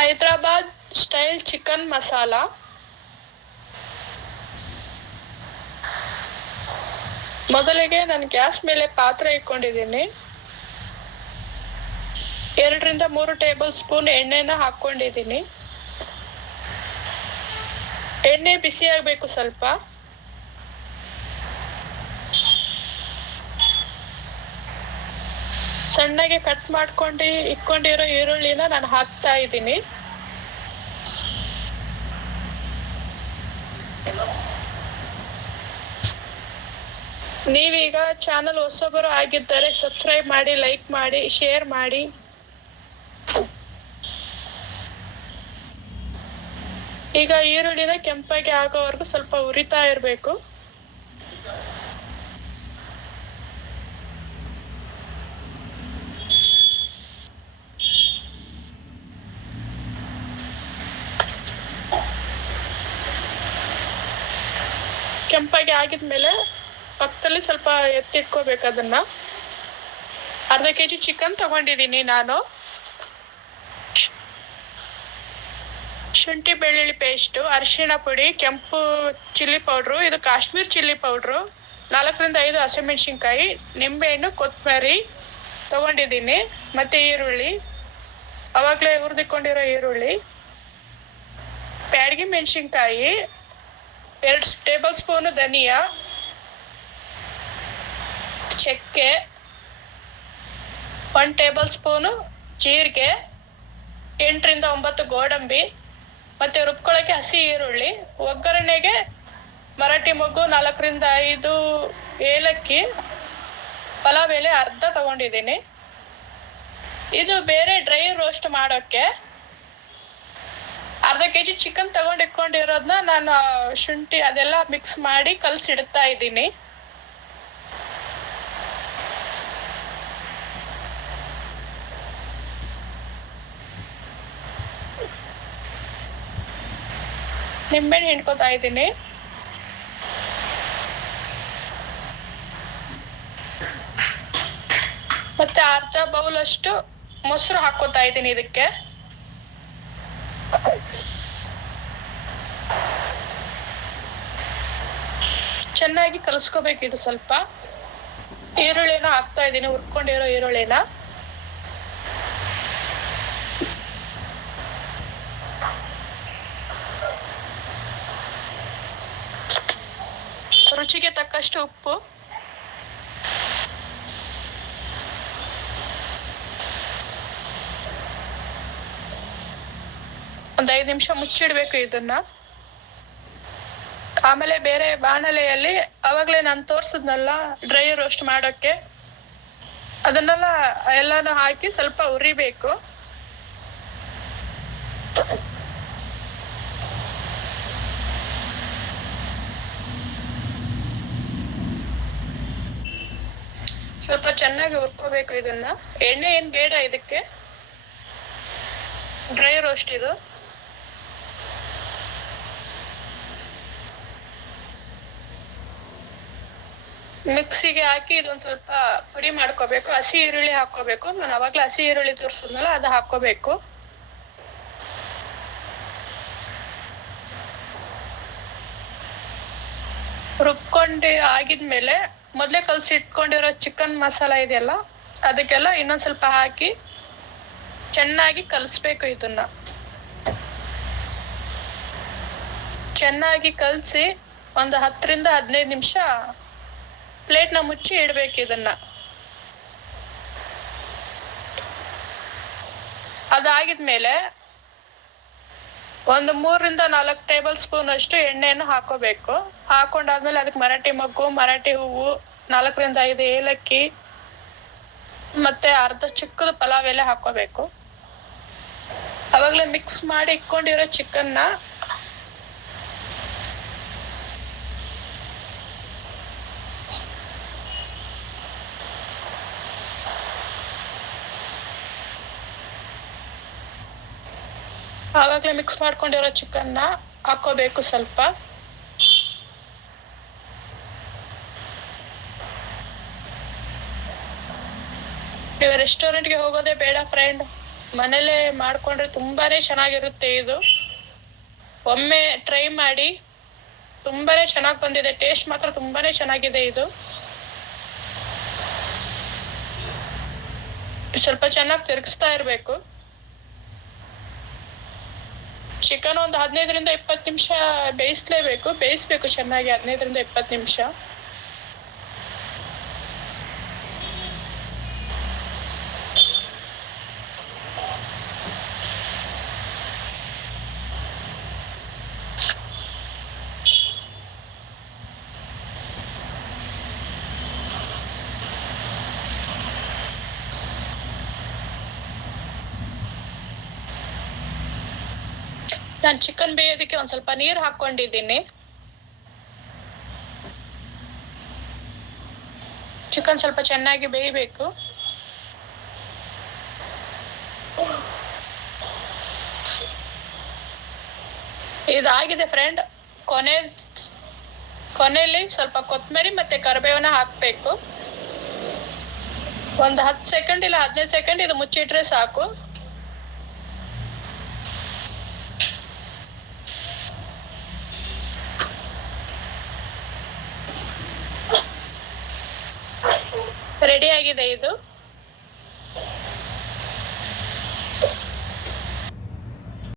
Hyderabad style chicken masala. ಮೊದಲಿಗೆ ನಾನು gas ಮೇಲೆ ಪಾತ್ರೆ ಇಟ್ಕೊಂಡಿದ್ದೀನಿ. 2-3 ಟೇಬಲ್ ಸ್ಪೂನ್ ಎಣ್ಣೆನ ಹಾಕೊಂಡಿದ್ದೀನಿ. ಎಣ್ಣೆ ಬಿಸಿ ಆಗಬೇಕು ಸ್ವಲ್ಪ. ಸಣ್ಣಗೆ ಕಟ್ ಮಾಡ್ಕೊಂಡು ಇಟ್ಕೊಂಡಿರೋ ಈರುಳ್ಳಿನ ನಾನು ಹಾಕ್ತಾ ಇದ್ದೀನಿ. ನೀವೀಗ ಚಾನಲ್ ಹೊಸಬರು ಆಗಿದ್ದರೆ ಸಬ್ಸ್ಕ್ರೈಬ್ ಮಾಡಿ, ಲೈಕ್ ಮಾಡಿ, ಶೇರ್ ಮಾಡಿ. ಈಗ ಈರುಳ್ಳಿನ ಕೆಂಪಾಗಿ ಆಗೋವರೆಗೂ ಸ್ವಲ್ಪ ಉರಿತಾ ಇರಬೇಕು. ಕೆಂಪಾಗಿ ಆಗಿದ್ಮೇಲೆ ಪಕ್ಕದಲ್ಲಿ ಸ್ವಲ್ಪ ಎತ್ತಿಟ್ಕೋಬೇಕು. ಅದನ್ನ ಅರ್ಧ ಕೆಜಿ ಚಿಕನ್ ತಗೊಂಡಿದ್ದೀನಿ ನಾನು. ಶುಂಠಿ ಬೆಳ್ಳುಳ್ಳಿ ಪೇಸ್ಟು, ಅರಿಶಿಣ ಪುಡಿ, ಕೆಂಪು ಚಿಲ್ಲಿ ಪೌಡ್ರು, ಇದು ಕಾಶ್ಮೀರ್ ಚಿಲ್ಲಿ ಪೌಡ್ರು, 4-5 ಹಸಿಮೆಣಸಿನ್ಕಾಯಿ, ನಿಂಬೆಹಣ್ಣು, ಕೊತ್ತಂಬರಿ ತಗೊಂಡಿದ್ದೀನಿ. ಮತ್ತೆ ಈರುಳ್ಳಿ, ಅವಾಗಲೇ ಹುರಿದಿಕೊಂಡಿರೋ ಈರುಳ್ಳಿ, ಬ್ಯಾಡಗಿ ಮೆಣಸಿನ್ಕಾಯಿ, 2 ಟೇಬಲ್ ಸ್ಪೂನು ಧನಿಯಾ, ಚಕ್ಕೆ, 1 ಟೇಬಲ್ ಸ್ಪೂನು ಜೀರಿಗೆ, 8-9 ಗೋಡಂಬಿ, ಮತ್ತೆ ರುಬ್ಕೊಳ್ಳೋಕೆ ಹಸಿ ಈರುಳ್ಳಿ, ಒಗ್ಗರಣೆಗೆ ಮರಾಠಿ ಮೊಗ್ಗು, 4-5 ಏಲಕ್ಕಿ, ಪಲಾವ್ ಎಲೆ ಅರ್ಧ ತಗೊಂಡಿದ್ದೀನಿ. ಇದು ಬೇರೆ ಡ್ರೈ ರೋಸ್ಟ್ ಮಾಡೋಕ್ಕೆ. ಅರ್ಧ ಕೆಜಿ ಚಿಕನ್ ತಗೊಂಡಿಟ್ಕೊಂಡಿರೋದನ್ನ ನಾನು ಶುಂಠಿ ಅದೆಲ್ಲ ಮಿಕ್ಸ್ ಮಾಡಿ ಕಲಸಿಡ್ತಾ ಇದ್ದೀನಿ. ನಿಂಬೆಹಣ್ಣು ಹಿಂಡ್ಕೊತಾ ಇದ್ದೀನಿ. ಮತ್ತೆ ಅರ್ಧ ಬೌಲ್ ಅಷ್ಟು ಮೊಸರು ಹಾಕೋತಾ ಇದ್ದೀನಿ ಇದಕ್ಕೆ. ಚೆನ್ನಾಗಿ ಕಲಿಸ್ಕೋಬೇಕು. ಇದು ಸ್ವಲ್ಪ ಈರುಳ್ಳಿನ ಹಾಕ್ತಾ ಇದ್ದೀನಿ, ಹುರ್ಕೊಂಡಿರೋ ಈರುಳ್ಳಿನ. ರುಚಿಗೆ ತಕ್ಕಷ್ಟು ಉಪ್ಪು, ಒಂದು 5 ನಿಮಿಷ ಮುಚ್ಚಿಡ್ಬೇಕು ಇದನ್ನ. ಆಮೇಲೆ ಬೇರೆ ಬಾಣಲೆಯಲ್ಲಿ ಅವಾಗಲೇ ನಾನು ತೋರಿಸಿದ್ನಲ್ಲ ಡ್ರೈ ರೋಸ್ಟ್ ಮಾಡೋಕ್ಕೆ, ಅದನ್ನೆಲ್ಲ ಎಲ್ಲಾನು ಹಾಕಿ ಸ್ವಲ್ಪ ಉರಿಬೇಕು. ಸ್ವಲ್ಪ ಚೆನ್ನಾಗಿ ಹುರ್ಕೋಬೇಕು ಇದನ್ನ. ಎಣ್ಣೆ ಏನು ಬೇಡ ಇದಕ್ಕೆ, ಡ್ರೈ ರೋಸ್ಟ್ ಇದು. ಮಿಕ್ಸಿಗೆ ಹಾಕಿ ಇದೊಂದು ಸ್ವಲ್ಪ ಪುಡಿ ಮಾಡ್ಕೋಬೇಕು. ಹಸಿ ಈರುಳ್ಳಿ ಹಾಕೋಬೇಕು. ನಾನು ಅವಾಗಲೇ ಹಸಿ ಈರುಳ್ಳಿ ತೋರಿಸಿದ್ನಲ್ಲ ಅದು ಹಾಕೋಬೇಕು. ರುಬ್ಕೊಂಡು ಆಗಿದ್ಮೇಲೆ ಮೊದಲೇ ಕಲಸಿ ಇಟ್ಕೊಂಡಿರೋ ಚಿಕನ್ ಮಸಾಲ ಇದೆಯಲ್ಲ ಅದಕ್ಕೆಲ್ಲ ಇನ್ನೊಂದು ಸ್ವಲ್ಪ ಹಾಕಿ ಚೆನ್ನಾಗಿ ಕಲಿಸ್ಬೇಕು. ಇದನ್ನ ಚೆನ್ನಾಗಿ ಕಲಸಿ ಒಂದು 10-15 ನಿಮಿಷ ಪ್ಲೇಟ್ನ ಮುಚ್ಚಿ ಇಡಬೇಕು ಇದನ್ನ. ಅದಾಗಿದ್ಮೇಲೆ ಒಂದು 3-4 ಟೇಬಲ್ ಸ್ಪೂನ್ ಅಷ್ಟು ಎಣ್ಣೆಯನ್ನು ಹಾಕೋಬೇಕು. ಹಾಕೊಂಡಾದ್ಮೇಲೆ ಅದಕ್ಕೆ ಮರಾಠಿ ಮೊಗ್ಗು, ಮರಾಠಿ ಹೂವು, 4-5 ಏಲಕ್ಕಿ, ಮತ್ತೆ ಅರ್ಧ ಚಿಕ್ಕದು ಪಲಾವ್ ಎಲೆ ಹಾಕೋಬೇಕು. ಅವಾಗಲೇ ಮಿಕ್ಸ್ ಮಾಡಿ ಇಟ್ಕೊಂಡಿರೋ ಚಿಕನ್ನ ಆವಾಗಲೇ ಮಿಕ್ಸ್ ಮಾಡ್ಕೊಂಡಿರೋ ಚಿಕನ್ನ ಹಾಕೋಬೇಕು ಸ್ವಲ್ಪ. ನೀವು ರೆಸ್ಟೋರೆಂಟ್ಗೆ ಹೋಗೋದೇ ಬೇಡ ಫ್ರೆಂಡ್, ಮನೇಲೆ ಮಾಡ್ಕೊಂಡ್ರೆ ತುಂಬಾನೇ ಚೆನ್ನಾಗಿರುತ್ತೆ ಇದು. ಒಮ್ಮೆ ಟ್ರೈ ಮಾಡಿ, ತುಂಬಾನೇ ಚೆನ್ನಾಗಿ ಬಂದಿದೆ. ಟೇಸ್ಟ್ ಮಾತ್ರ ತುಂಬಾನೇ ಚೆನ್ನಾಗಿದೆ ಇದು. ಸ್ವಲ್ಪ ಚೆನ್ನಾಗಿ ತಿರುಗಿಸ್ತಾ ಇರಬೇಕು. ಚಿಕನ್ ಒಂದು 15ರಿಂದ 20 ನಿಮಿಷ ಬೇಯಿಸ್ಬೇಕು ಚೆನ್ನಾಗಿ, 15ರಿಂದ 20 ನಿಮಿಷ. ನಾನು ಚಿಕನ್ ಬೇಯೋದಕ್ಕೆ ಒಂದ್ ಸ್ವಲ್ಪ ನೀರು ಹಾಕೊಂಡಿದ್ದೀನಿ. ಚಿಕನ್ ಸ್ವಲ್ಪ ಚೆನ್ನಾಗಿ ಬೇಯಬೇಕು. ಇದಾಗಿದೆ ಫ್ರೆಂಡ್. ಕೊನೆಯಲ್ಲಿ ಸ್ವಲ್ಪ ಕೊತ್ತಂಬರಿ ಮತ್ತೆ ಕರಿಬೇವನ್ನ ಹಾಕ್ಬೇಕು. ಒಂದು 10 ಸೆಕೆಂಡ್ ಇಲ್ಲ 15 ಸೆಕೆಂಡ್ ಇದು ಮುಚ್ಚಿಟ್ರೆ ಸಾಕು. ರೆಡಿ ಆಗಿದೆ ಇದು.